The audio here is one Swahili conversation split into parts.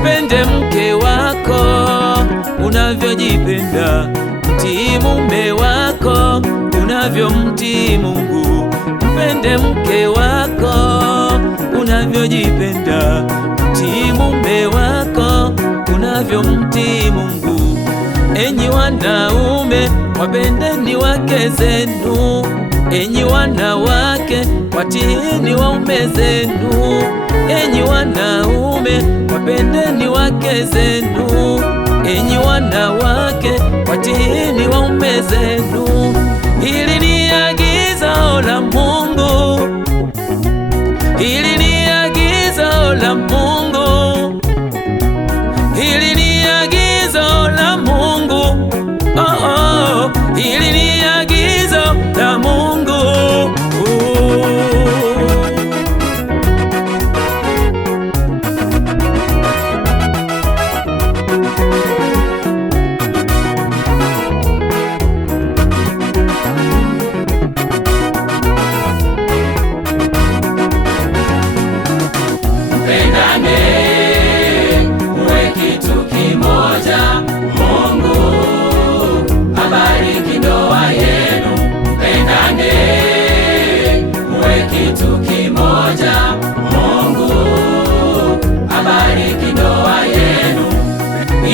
Mpende mke wako unavyojipenda, mtii mume wako unavyomtii Mungu. Mpende mke wako unavyojipenda, mtii mume wako unavyomtii Mungu. Enyi wanaume, wapendeni wake zenu. Enyi wanawake, watiini waume zenu. Enyi wanaume, wapendeni wake zenu. Enyi wanawake, watiini waume zenu. Hili ni agizo la Mungu, hili ni agizo la Mungu, hili ni agizo la Mungu. Oh, oh, hili ni agizo la Mungu.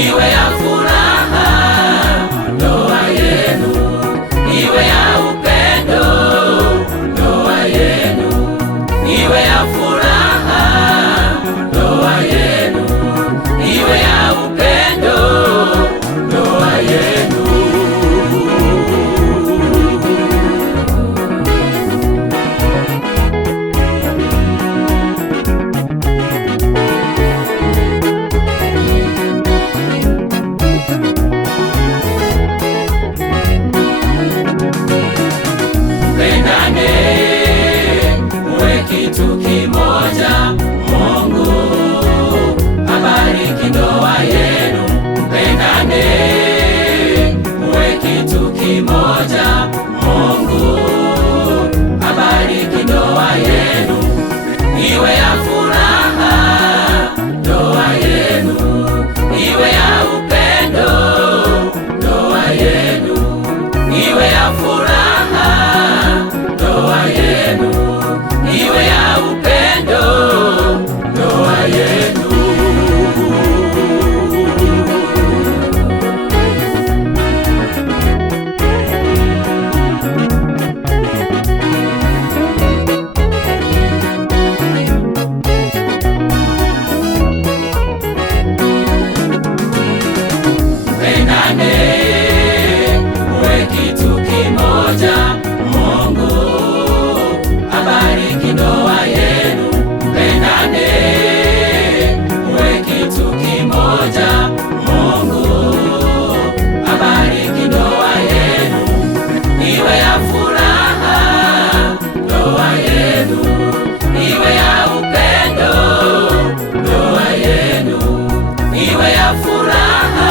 Iwe ya furaha ndoa yenu, iwe ya upendo ndoa yenu, iwe ya furaha ndoa yenu, iwe ya upendo ndoa yenu. Kitu kimoja, Mungu abariki ndoa yenu. Mpendane, muwe kitu kimoja, Mungu abariki ndoa yenu. Iwe ya furaha ndoa yenu, iwe ya upendo ndoa yenu, iwe ya furaha ndoa yenu, iwe ya upendo ndoa yenu. Mpendane, muwe kitu kimoja, Mungu abariki ndoa yenu. Mpendane, muwe kitu kimoja, Mungu abariki ndoa yenu. Iwe ya furaha ndoa yenu, iwe ya upendo ndoa yenu, iwe ya furaha